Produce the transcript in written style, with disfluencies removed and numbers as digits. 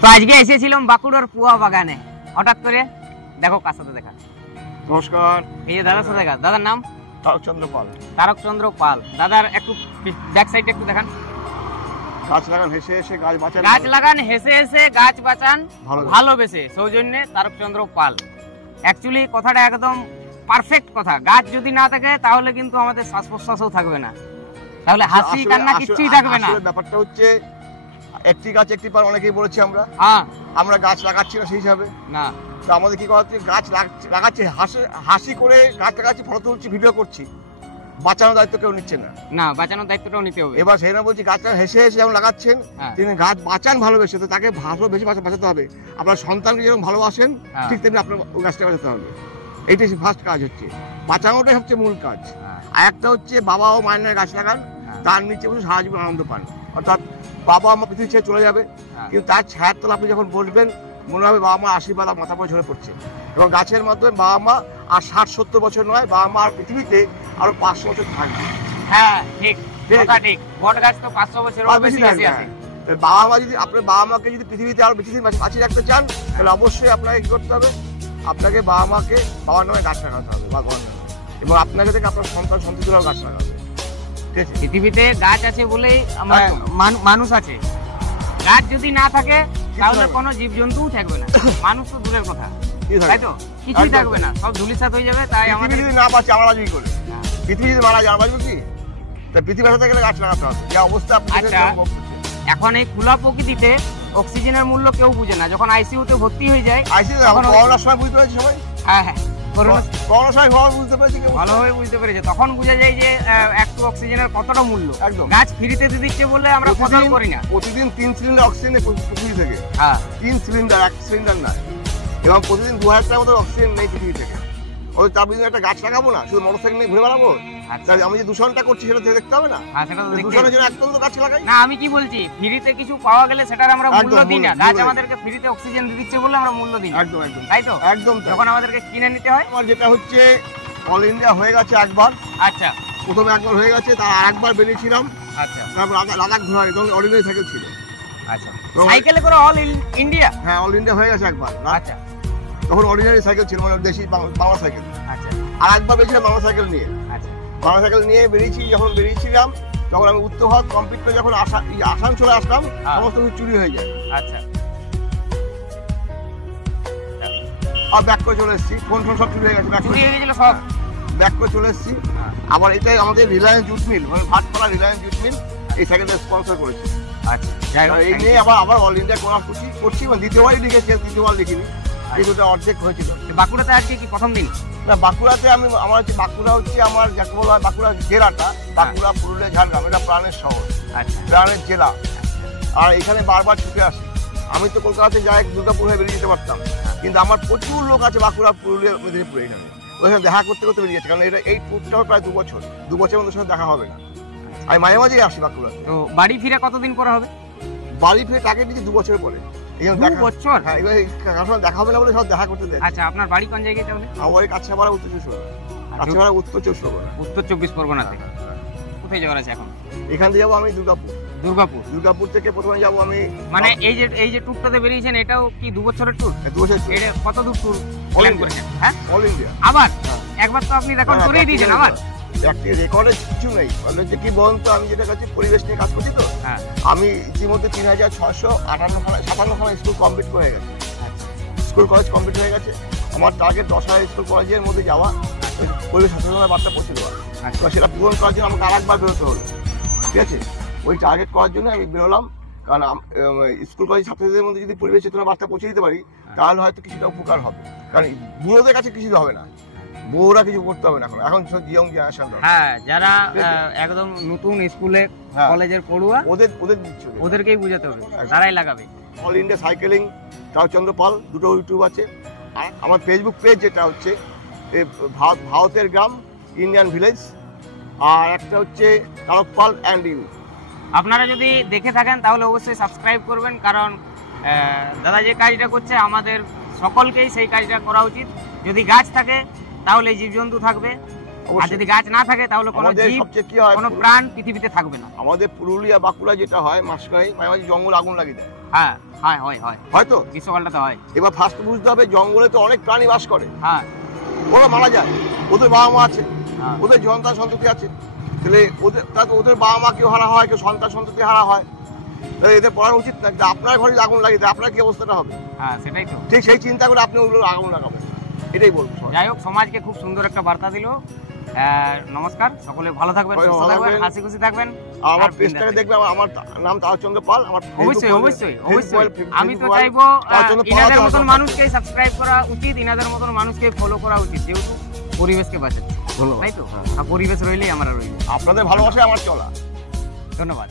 তো আজকে এসেছিলাম বাঁকুড়ার পুয়া বাগানে, হঠাৎ করে দেখো কার সাথে দেখা। নমস্কার, এই যে দাদার সাথে দেখা। দাদার নাম তারকচন্দ্র পাল। তারকচন্দ্র পাল। দাদার একটু ব্যাক সাইডটা একটু দেখান। গাছ লাগান হেসে হেসে গাছ বাঁচান, গাছ লাগান হেসে হেসে গাছ বাঁচান ভালোবেসে, সৌজন্যে তারকচন্দ্র পাল। অ্যাকচুয়ালি কথাটা একদম পারফেক্ট কথা। গাছ যদি না থাকে তাহলে কিন্তু আমাদের শ্বাস প্রশ্বাসও থাকবে না, তাহলে হাসি কান্না কিছুই থাকবে না। ব্যাপারটা হচ্ছে একটি গাছ একটি পাল, অনেকেই বলেছি আমরা। আমরা গাছ লাগাচ্ছি না সেই হিসাবে না, তো আমাদের কি করা হচ্ছে, গাছ লাগাচ্ছি হাসি করে গাছ লাগাচ্ছি, ফটো তুলছি, ভিডিও করছি, বাঁচানোর দায়িত্ব কেউ নিচ্ছে না। না, বাঁচানোর দায়িত্বটাও নিতে হবে। এবার সেই না বলছি, গাছটা হেসে হেসে যেমন লাগাচ্ছেন, তিনি গাছ বাঁচান ভালোবেসে, তো তাকে ভালোবেসে বাঁচাতে হবে। আপনার সন্তানকে যেরকম ভালোবাসেন ঠিক তেমনি আপনার গাছটা বাঁচাতে হবে। এইটাই ফার্স্ট কাজ হচ্ছে, বাঁচানোটাই হচ্ছে মূল কাজ। আর একটা হচ্ছে বাবা ও মায়ের নামে গাছ লাগান, তার নিচে বসে সারা জীবন আনন্দ পান। অর্থাৎ বাবা আমার পৃথিবী ছেড়ে চলে যাবে, কিন্তু তার ছায়ার তলা আপনি যখন বসবেন মনে হবে বাবা মার আশীর্বাদ মাথা পরে ঝরে পড়ছে। এবং গাছের মাধ্যমে বাবা মা আর 60-70 বছর নয়, বাবা মা আর পৃথিবীতে আরো 500 বছর থাকবে। হ্যাঁ ঠিক ঠিক, বট গাছ তো 500 বছরের বেশি আছে। বাবা মা যদি আপনার বাবা মাকে যদি পৃথিবীতে আরো বেশি দিন বাঁচিয়ে রাখতে চান, তাহলে অবশ্যই আপনাকে কি করতে হবে, আপনাকে বাবা মাকে বাবার নামে গাছ লাগাতে হবে, বাবার নামে। এবং আপনাকে থেকে আপনার সন্তান সন্ততিরাও গাছ লাগাবে। ঠিক আছে, পৃথিবীতে গাছ আছে বলেই আমার মানুষ আছে। গাছ যদি না থাকে তাহলে কোনো জীবজন্তুও থাকবে না, মানুষ তো দূরের কথা, তাই তো কিছুই থাকবে না, সব ধুলিসাৎ হয়ে যাবে। তাই আমাদের যদি না বাঁচে আমরা বাঁচবি করে, পৃথিবী যদি মারা যায় বাঁচবো কি? তাই পৃথিবী বাঁচাতে গেলে গাছ লাগাতে হবে। যে অবস্থা এখন এই খোলা প্রকৃতিতে অক্সিজেনের মূল্য কেউ বুঝে না। যখন আইসিইউতে ভর্তি হয়ে যায়, করোনার সময় বুঝতে পেরেছি সবাই। হ্যাঁ হ্যাঁ, ভালোভাবে বুঝতে পেরেছে। তখন বোঝা যায় যে একটু অক্সিজেনের কতটা মূল্য। গাছ ফ্রিতে দিচ্ছে বলে আমরা কদর করি না। প্রতিদিন 3 সিলিন্ডার অক্সিজেন পৃথিবী থেকে, 3 সিলিন্ডার, 1 সিলিন্ডার না। এবং প্রতিদিন 2000 টাকার মতো অক্সিজেন নেই পৃথিবী থেকে। ওই তার বিরুদ্ধে একটা গাছ লাগাবো না, শুধু মোটরসাইকেল নিয়ে ঘুরে বেড়াবো? আমি যে দূষণটা করছি সেটা দেখতে হবে না? দূষণের জন্য একদম তো গাছ লাগাই না। আমি কি বলছি, ফ্রিতে কিছু পাওয়া গেলে সেটার আমরা মূল্য দিই না। গাছ আমাদেরকে ফ্রিতে অক্সিজেন দিচ্ছে বলে আমরা মূল্য দিই। একদম একদম, তাই তো? একদম। যখন আমাদেরকে কিনে নিতে হয়। আমার যেটা হচ্ছে অল ইন্ডিয়া হয়ে গেছে একবার। আচ্ছা, প্রথমে একবার হয়ে গেছে, তার আরেকবার বেরিয়েছিলাম। আচ্ছা, তারপর লাদাখ ঘোরা, তখন অল ইন্ডিয়া সাইকেল ছিল। আচ্ছা, সাইকেলে করে অল ইন্ডিয়া? হ্যাঁ, অল ইন্ডিয়া হয়ে গেছে একবার। আচ্ছা, তখন অর্ডিনারি সাইকেল ছিল, মানে দেশি বাংলা সাইকেল। আচ্ছা, আর একবার বেরিয়েছিলাম বাংলা সাইকেল নিয়ে। আচ্ছা, বাংলা সাইকেল নিয়ে বেরিয়েছি। যখন বেরিয়েছিলাম তখন আমি উত্তর ভারত কমপ্লিট করে যখন আসাম চলে আসলাম, সমস্ত কিছু চুরি হয়ে যায়। আচ্ছা, আর ব্যাক করে চলে এসেছি, ফোন সব চুরি হয়ে গেছে, চুরি হয়ে গেছিল সব, ব্যাক করে চলে এসেছি। আবার এটাই আমাদের রিলায়েন্স জুট মিল, মানে ভাটপাড়া রিলায়েন্স জুট মিল এই সাইকেলটা স্পন্সর করেছে। আচ্ছা, এই নিয়ে আবার অল ইন্ডিয়া করছি। মানে দ্বিতীয়বারই লিখেছি, তৃতীয়বার লিখিনি। এই দুটো অর্ধেক হয়েছিল। বাঁকুড়াতে আজকে কি প্রথম দিন? না, বাঁকুড়াতে আমার হচ্ছে, বাঁকুড়া হচ্ছে আমার যাকে বলা হয় বাঁকুড়া জেলাটা, বাঁকুড়া, পুরুলিয়া, ঝাড়গ্রাম, এটা প্রাণের শহর, প্রাণের জেলা। আর এখানে বারবার ছুটে আসি। আমি তো কলকাতাতে যাই, দুর্গাপুর হয়ে বেরিয়ে যেতে পারতাম, কিন্তু আমার প্রচুর লোক আছে বাঁকুড়া, পুরুলিয়া, মেদিনীপুর, এখানে ওইখানে দেখা করতে করতে বেরিয়ে যাচ্ছে। কারণ এই ট্যুরটাও প্রায় 2 বছর, 2 বছরের মধ্যে সঙ্গে দেখা হবে না। আমি মাঝে মাঝেই আসি বাঁকুড়া। তো বাড়ি ফিরে কতদিন পরে হবে? বাড়ি ফিরে টাকে দিচ্ছি 2 বছর পরে। 2 বছর? হ্যাঁ, এবার দেখা হবে না বলে সব দেখা করতে দেয়। আচ্ছা, আপনার বাড়ি কোন জায়গায় তাহলে? আমার কাছাপাড়া, উত্তর 24 পরগনা। কাছাপাড়া, উত্তর 24 পরগনা। উত্তর 24 পরগনা থেকে কোথায় যাওয়ার আছে এখন? এখান থেকে যাবো আমি দুর্গাপুর। দুর্গাপুর থেকে প্রথমে যাবো আমি, মানে এই যে ট্যুরটাতে বেরিয়েছেন, এটাও কি 2 বছরের ট্যুর? 2 বছরের। এটা কত দূর ট্যুর প্ল্যান করেছেন? হ্যাঁ, অল ইন্ডিয়া। আবার একবার তো আপনি রেকর্ড করেই দিয়েছেন। আবার একটি রেকর্ডের কিছু নেই, বলতে কি বলুন তো, আমি যেটা করছি পরিবেশ নিয়ে কাজ করছি, তো আমি ইতিমধ্যে 3657 স্কুল কমপ্লিট হয়ে গেছে, স্কুল কলেজ কমপ্লিট হয়ে গেছে। আমার টার্গেট 10,000 স্কুল কলেজের মধ্যে যাওয়া, পরিবেশ সচেতনতার বার্তা পৌঁছে দেওয়া। সেটা পূরণ করার জন্য আমাকে আরেকবার বেরোতে হলো। ঠিক আছে, ওই টার্গেট করার জন্য আমি বেরোলাম। কারণ স্কুল কলেজ ছাত্রছাত্রীদের মধ্যে যদি পরিবেশ চেতনার বার্তা পৌঁছে দিতে পারি, তাহলে হয়তো কিছুটা উপকার হবে। কারণ বুড়োদের কাছে কিছু হবে না, বউরা কিছু করতে হবে না। এখন সব ইয়ং জেনারেশন, হ্যাঁ, যারা একদম নতুন স্কুলে কলেজের পড়ুয়া, ওদেরকেই বুঝাতে হবে, তারাই লাগাবে। অল ইন্ডিয়া সাইকেলিং, তারকচন্দ্র পাল, দুটো ইউটিউব আছে। আর আমার ফেসবুক পেজ যেটা হচ্ছে ভারতের গ্রাম, ইন্ডিয়ান ভিলেজ, আর একটা হচ্ছে তারক পাল অ্যান্ড ইউ। আপনারা যদি দেখে থাকেন তাহলে অবশ্যই সাবস্ক্রাইব করবেন, কারণ দাদা যে কাজটা করছে আমাদের সকলকেই সেই কাজটা করা উচিত। যদি গাছ থাকে তাহলে জীবজন্তু থাকবে, আর যদি গাছ না থাকে তাহলে কোনো জীব, কোনো প্রাণ পৃথিবীতে থাকবে না। আমাদের পুরুলিয়া, বাঁকুড়া যেটা হয়, মাসকাই মাঝে মাঝে জঙ্গল আগুন লাগিয়ে দেয়। হ্যাঁ হয় হয়তো গ্রীষ্মকালটাতে হয়। এবার ফার্স্ট বুঝতে হবে জঙ্গলে তো অনেক প্রাণী বাস করে, হ্যাঁ ওরা মারা যায়, ওদের বাবা মা আছে, হ্যাঁ। ওদের সন্তান সন্ততি আছে, তাহলে ওদের বাবা মা কেউ হারা হয়, কেউ সন্তান সন্ততি হারা হয়, তাহলে এদের পড়া উচিত না। কিন্তু আপনার ঘরে যদি আগুন লাগিয়ে দেয় আপনার কি অবস্থাটা হবে? হ্যাঁ সেটাই তো, ঠিক সেই চিন্তা করে আপনি ওগুলো আগুন লাগাবেন, এটাই বলবো। যাই হোক, সমাজকে খুব সুন্দর একটা বার্তা দিল। নমস্কার, সকলে ভালো থাকবেন, সুস্থ থাকবেন, হাসি খুশি থাকবেন। আমার পেজটাকে দেখবে, আমার নাম তারাচন্দ্র পাল। আমার অবশ্যই আমি তো চাইবো ইনাদের মতন মানুষকে সাবস্ক্রাইব করা উচিত, ইনাদের মতন মানুষকে ফলো করা উচিত, যেহেতু পরিবেশকে বাঁচাচ্ছে, তাই তো? আর পরিবেশ রইলেই আমরা রইল। আপনাদের ভালোবাসায় আমার চলা। ধন্যবাদ।